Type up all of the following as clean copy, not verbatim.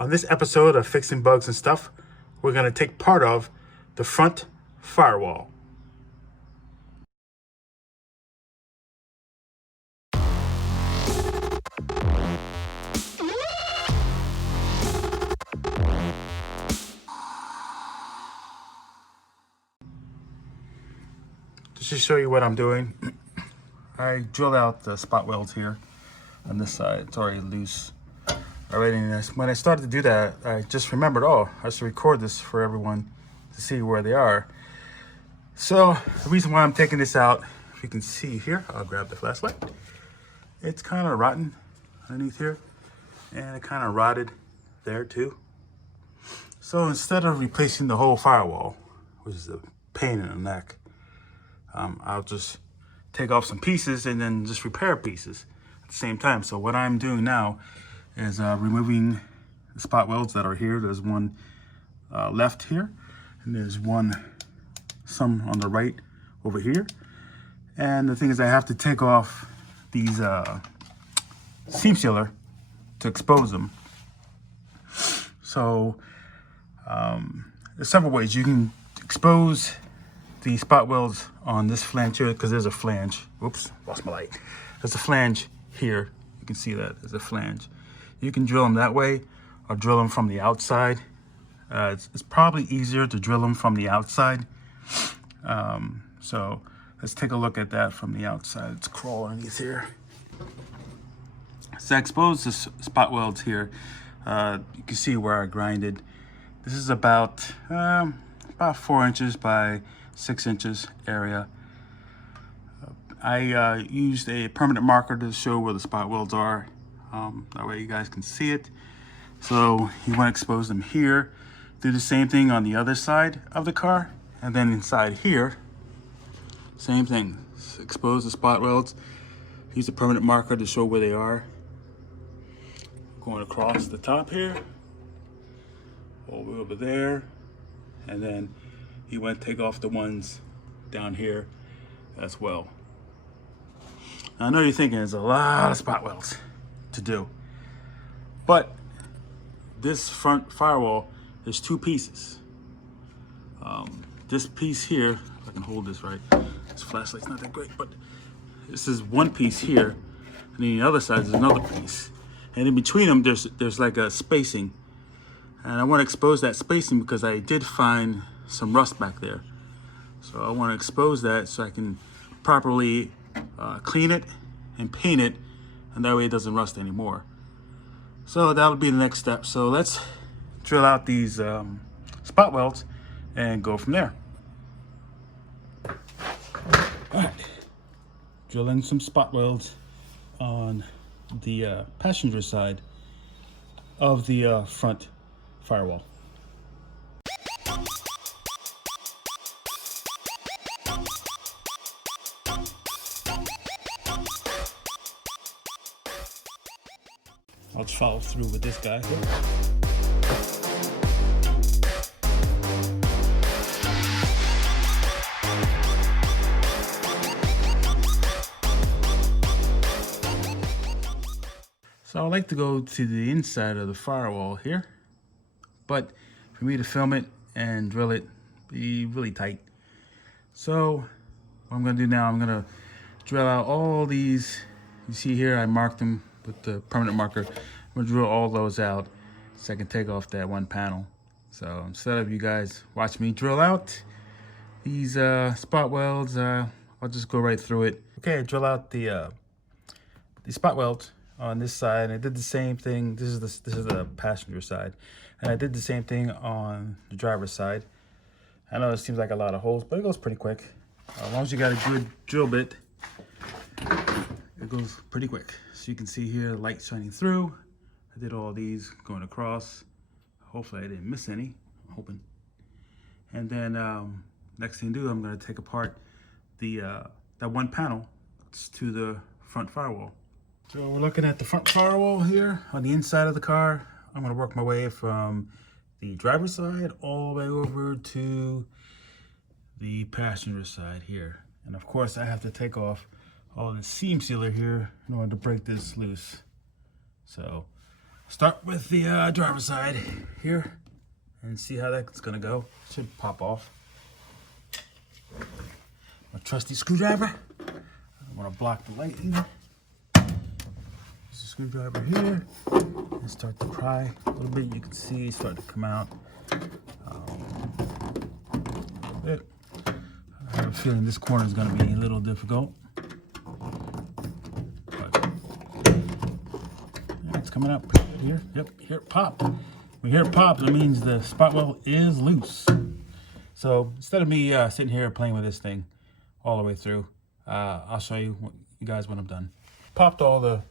On this episode of Fixing Bugs and Stuff, we're going to take part of the front firewall. Just to show you what I'm doing, I drilled out the spot welds here on this side. It's already loose already. And when I started to do that, I just remembered, oh, I should record this for everyone to see where they are. So the reason why I'm taking this out, if you can see here, I'll grab the flashlight. It's kind of rotten underneath here, and it kind of rotted there too. So instead of replacing the whole firewall, which is a pain in the neck, I'll just take off some pieces and then just repair pieces at the same time. So what I'm doing now is removing the spot welds that are here. There's one left here, and there's some on the right over here. And the thing is, I have to take off these seam sealer to expose them. So there's several ways you can expose the spot welds on this flange here, because there's a flange. Oops, lost my light. There's a flange here. You can see that there's a flange. You can drill them that way or drill them from the outside. It's probably easier to drill them from the outside. So let's take a look at that from the outside. Let's crawl underneath here. So I exposed the spot welds here. You can see where I grinded. This is about 4 inches by 6 inches area. I used a permanent marker to show where the spot welds are. That way you guys can see it. So you want to expose them here. Do the same thing on the other side of the car. And then inside here, same thing. Expose the spot welds. Use a permanent marker to show where they are. Going across the top here. All the way over there. And then you want to take off the ones down here as well. Now, I know you're thinking there's a lot of spot welds to do, but this front firewall, there's two pieces. This piece here, if I can hold this right, this flashlight's not that great, but this is one piece here, and then the other side is another piece, and in between them there's like a spacing, and I want to expose that spacing because I did find some rust back there. So I want to expose that so I can properly clean it and paint it, and that way it doesn't rust anymore. So that would be the next step. So let's drill out these spot welds and go from there. All right, drilling some spot welds on the passenger side of the front firewall. I'll just follow through with this guy here. So I like to go to the inside of the firewall here, but for me to film it and drill it, be really tight. So what I'm gonna do now, I'm gonna drill out all these. You see here, I marked them with the permanent marker. I'm gonna drill all those out so I can take off that one panel. So instead of you guys watch me drill out these spot welds, I'll just go right through it. Okay, I drill out the spot welds on this side. I did the same thing. This is the passenger side, and I did the same thing on the driver's side. I know it seems like a lot of holes, but it goes pretty quick. As long as you got a good drill bit, it goes pretty quick. So you can see here, light shining through. I did all these going across. Hopefully I didn't miss any, I'm hoping. And then next thing to do, I'm gonna take apart that one panel to the front firewall. So we're looking at the front firewall here on the inside of the car. I'm gonna work my way from the driver's side all the way over to the passenger side here. And of course I have to take off all the seam sealer here in order to break this loose. So Start with the driver's side here and see how that's gonna go. Should pop off. My trusty screwdriver. I want to block the light either. Use the screwdriver here and start to pry a little bit. You can see it start to come out a little bit. I have a feeling this corner is going to be a little difficult. But yeah, it's coming up here. Yep, hear it pop. When you hear it pop, that means the spot weld is loose. So instead of me sitting here playing with this thing all the way through, I'll show you guys when I'm done. Popped all the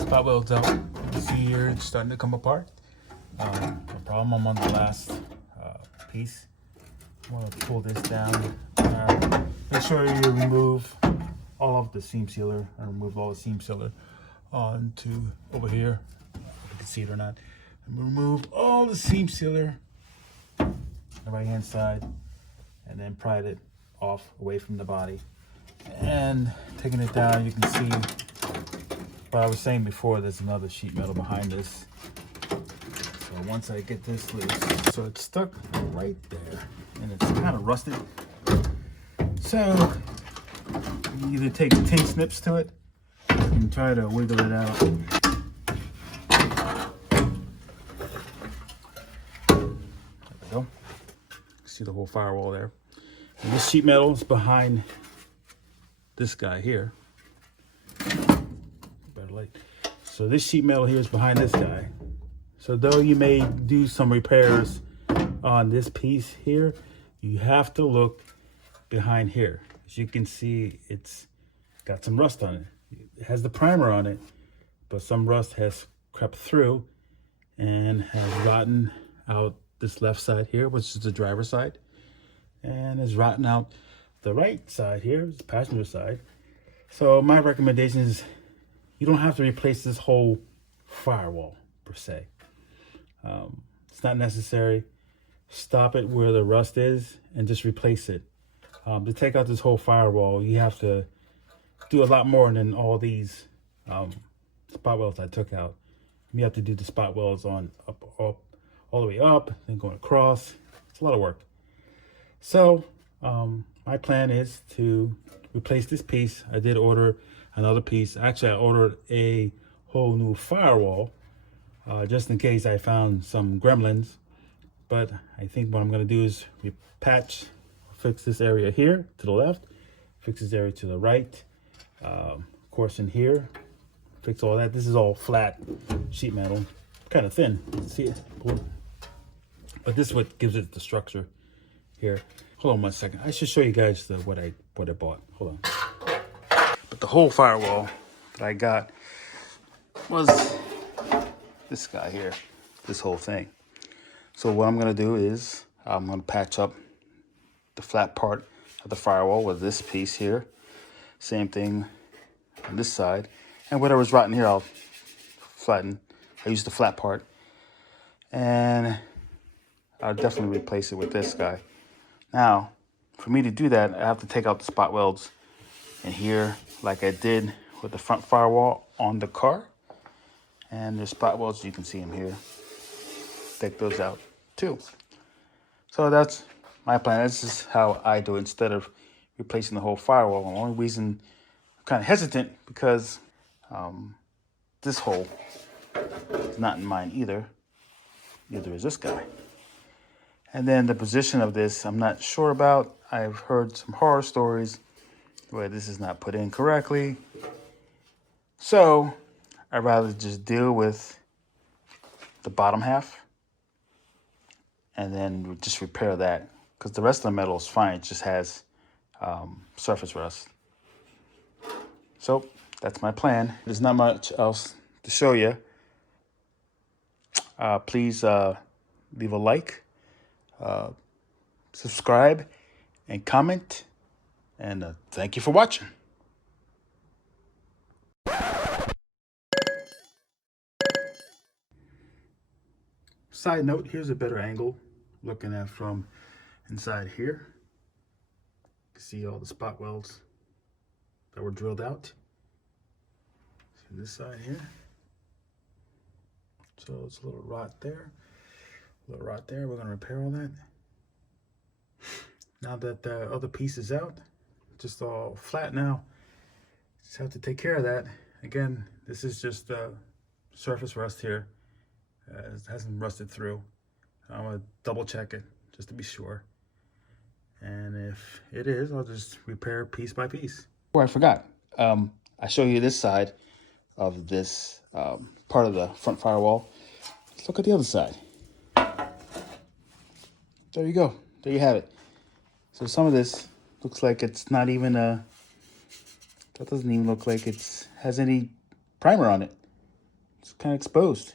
spot welds out. You can see here it's starting to come apart. No problem. I'm on the last piece. I'm going to pull this down. Make sure you remove all of the seam sealer. I removed all the seam sealer onto over here. If you can see it or not. And remove all the seam sealer on the right hand side, and then pried it off away from the body. And taking it down, you can see what I was saying before, there's another sheet metal behind this. So once I get this loose, so it's stuck right there and it's kind of rusted. So you either take tin snips to it and try to wiggle it out. There we go. See the whole firewall there. And this sheet metal is behind this guy here. Better light. So this sheet metal here is behind this guy. So though you may do some repairs on this piece here, you have to look behind here. As you can see, it's got some rust on it. It has the primer on it, but some rust has crept through and has rotten out this left side here, which is the driver's side, and is rotten out the right side here, the passenger side. So my recommendation is you don't have to replace this whole firewall per se. It's not necessary. Stop it where the rust is and just replace it. To take out this whole firewall, you have to do a lot more than all these spot welds I took out. You have to do the spot welds on up, all the way up, then going across. It's a lot of work. So my plan is to replace this piece. I did order another piece. Actually, I ordered a whole new firewall just in case I found some gremlins. But I think what I'm going to do is fix this area here to the left, fix this area to the right, of course in here, fix all that. This is all flat sheet metal, kind of thin. See it? But this is what gives it the structure here. Hold on one second. I should show you guys what I bought. Hold on. But the whole firewall that I got was this guy here, this whole thing. So what I'm gonna do is I'm gonna patch up the flat part of the firewall with this piece here. Same thing on this side. And whatever's rotten here, I'll flatten. I use the flat part. And I'll definitely replace it with this guy. Now, for me to do that, I have to take out the spot welds in here like I did with the front firewall on the car. And there's spot welds, you can see them here. Take those out too. So that's my plan. This is how I do it instead of replacing the whole firewall. The only reason I'm kind of hesitant because this hole is not in mine either. Neither is this guy. And then the position of this, I'm not sure about. I've heard some horror stories where this is not put in correctly. So I'd rather just deal with the bottom half and then just repair that, because the rest of the metal is fine. It just has surface rust. So that's my plan. There's not much else to show you. Please leave a like, subscribe, and comment. And thank you for watching. Side note, here's a better angle looking at from inside here. You can see all the spot welds that were drilled out. See this side here. So it's a little rot there, a little rot there. We're gonna repair all that. Now that the other piece is out, just all flat now, just have to take care of that. Again, this is just surface rust here. It hasn't rusted through. I'm gonna double check it just to be sure. And if it is, I'll just repair piece by piece. Oh, I forgot. I show you this side of this part of the front firewall. Let's look at the other side. There you go. There you have it. So some of this looks like it's not even that doesn't even look like it has any primer on it. It's kind of exposed.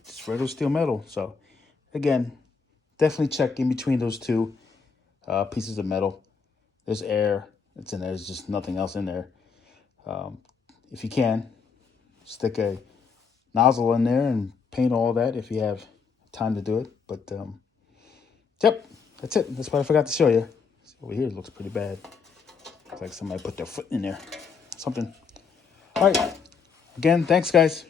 It's regular steel metal. So again, definitely check in between those two pieces of metal. There's air. It's in there. There's just nothing else in there. If you can, stick a nozzle in there and paint all that if you have time to do it. But yep, that's it. That's what I forgot to show you. See, over here it looks pretty bad. Looks like somebody put their foot in there. Something. All right. Again, thanks, guys.